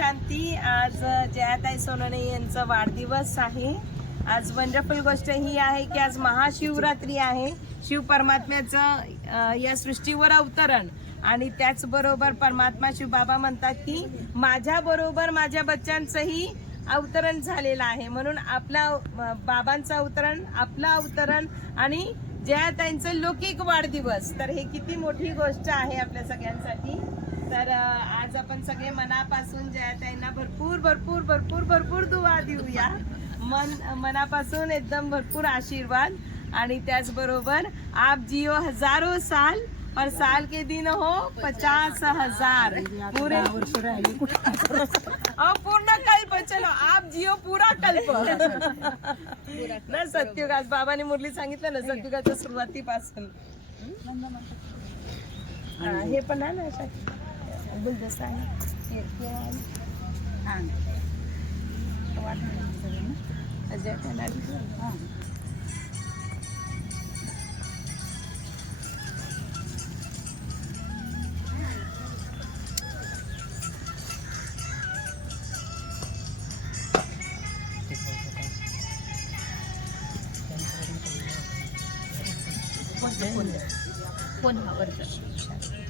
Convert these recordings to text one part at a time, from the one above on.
शांती आज जयाताई सोनवणे यांचा वाढदिवस आहे. आज वंडरफुल गोष्ट ही आहे की आज महाशिवरात्री आहे. शिव परमात्म्याचं या सृष्टीवर अवतरण. आणि त्याचबरोबर परमात्मा शिव बाबा म्हणतात की माझ्या बरोबर माझ्या बच्चांचंही अवतरण झालेलं आहे. म्हणून आपला बाबांचं अवतरण आपलं अवतरण आणि जयाताईंचं लौकिक वाढदिवस. तर हे किती मोठी गोष्ट आहे आपल्या सगळ्यांसाठी. तर आज आपण सगळे मनापासून जयाताईंना भरपूर भरपूर भरपूर भरपूर दुवा देऊया. मन मनापासून एकदम भरपूर आशीर्वाद. आणि त्याचबरोबर आप जियो हजारो साल और साल के दिन हो पचास हजार. पूरे अहो, पूर्ण कल्प चलो आप जियो पुरा कल्प. ना सत्युग आज बाबाने मुरली सांगितलं ना सत्युगाच्या सुरुवातीपासून. हा, हे पण आहे ना गुलदस्ता आहे हे- हे आहे. अजय फर्नांडिस. फोन आवडतं Happy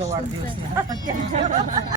वाढदिवस